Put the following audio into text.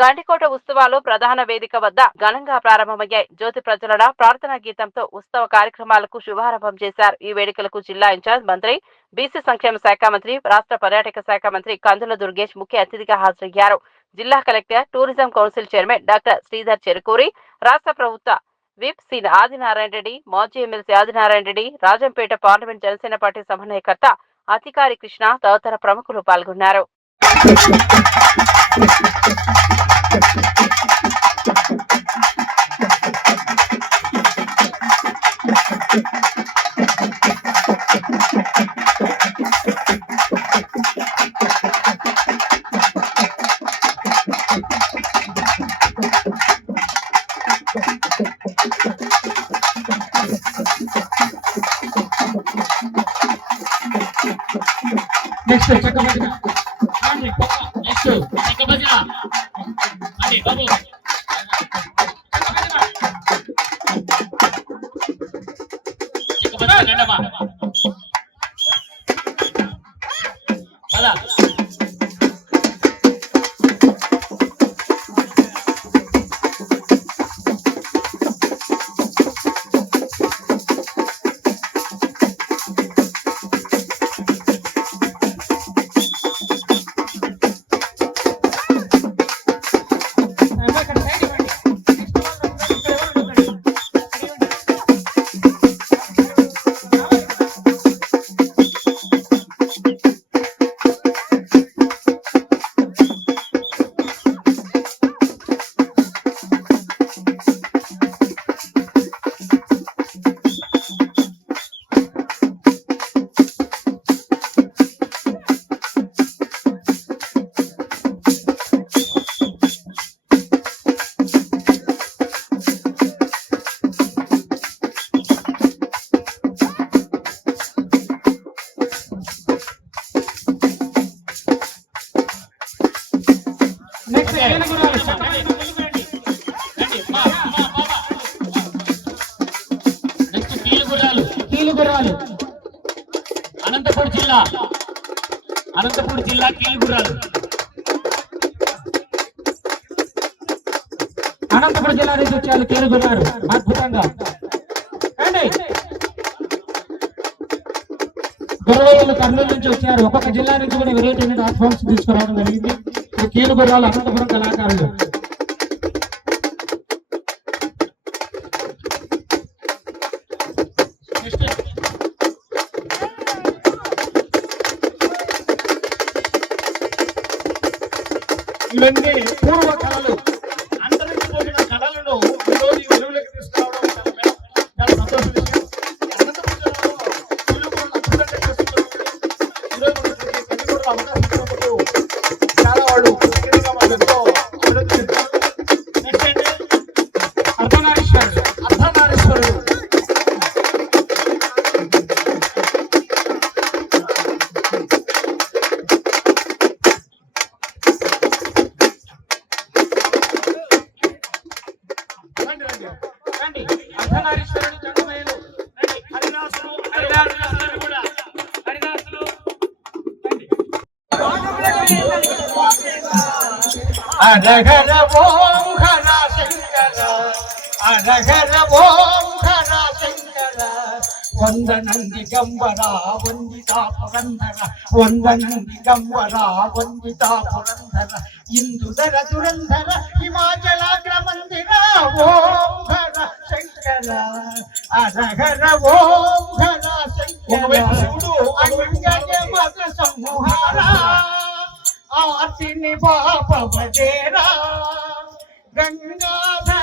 గండికోట ఉత్సవాలు ప్రధాన వేదిక వద్ద ఘనంగా ప్రారంభమయ్యాయి. జ్యోతి ప్రజ్వలన, ప్రార్థనా గీతంతో ఉత్సవ కార్యక్రమాలకు శుభారంభం చేశారు. ఈ వేడుకలకు జిల్లా ఇన్ఛార్జ్ మంత్రి, బీసీ సంక్షేమ శాఖ మంత్రి, రాష్ట్ర పర్యాటక శాఖ మంత్రి కందుల దుర్గేష్ ముఖ్య అతిథిగా హాజరయ్యారు. జిల్లా collector, tourism council chairman doctor Sridhar Cherukuri, రాష్ట్ర ప్రభుత్వ విప్ సి ఆదినారాయణ రెడ్డి, మాజీ MLC Adinarayana Reddy, Rajampet parliament Janasena party సమన్వయకర్త అధికారి కృష్ణ తదితర ప్రముఖులు పాల్గొన్నారు. నెక్స్ట్ చక్కబడిన నెక్స్ట్ చక్కబడిన అది బాబు చక్కబడిన గండమా అలా అనంతపురం జిల్లా కీలుగుర్రాలు అనంతపురం జిల్లా నుంచి వచ్చారు కీలుగుర్రాలు అద్భుతంగా గురవయ్యలు కర్నూలు నుంచి వచ్చారు. ఒక్కొక్క జిల్లా నుంచి కూడా వెరైటీ ఆర్ట్ ఫామ్స్ తీసుకురావడం జరిగింది. కీలుగుర్రాలు అనంతపురం కళాకారులు ఇవన్నీ పూర్వ కళలు, అంతరించిపోయిన కళలను ఈరోజు వెలుగులోకి తీసుకురావడం చాలా సంతోష విషయం. అవకాశం ఇచ్చినందుకు చాలా వాళ్ళు ఎంతో అర్ధనారీశ్వరుడు జంగమయ్యలు హరిదాసులు కూడా హరిదాసులు అరగర ఓం ఘన శంకర అరగర ఓం ఘన శంకర వందనంది గంబర వందితా పురంధర వందనంది గంబర వందితా పురంధర ఇందుధర దురంధర హిమాచలాగ్ర మందిర ఓం ఘన శంకర అరగర ఓం ఘన శంకర అంగజమత సంహార ఆర్తిని పాప వదేరా గంగాధర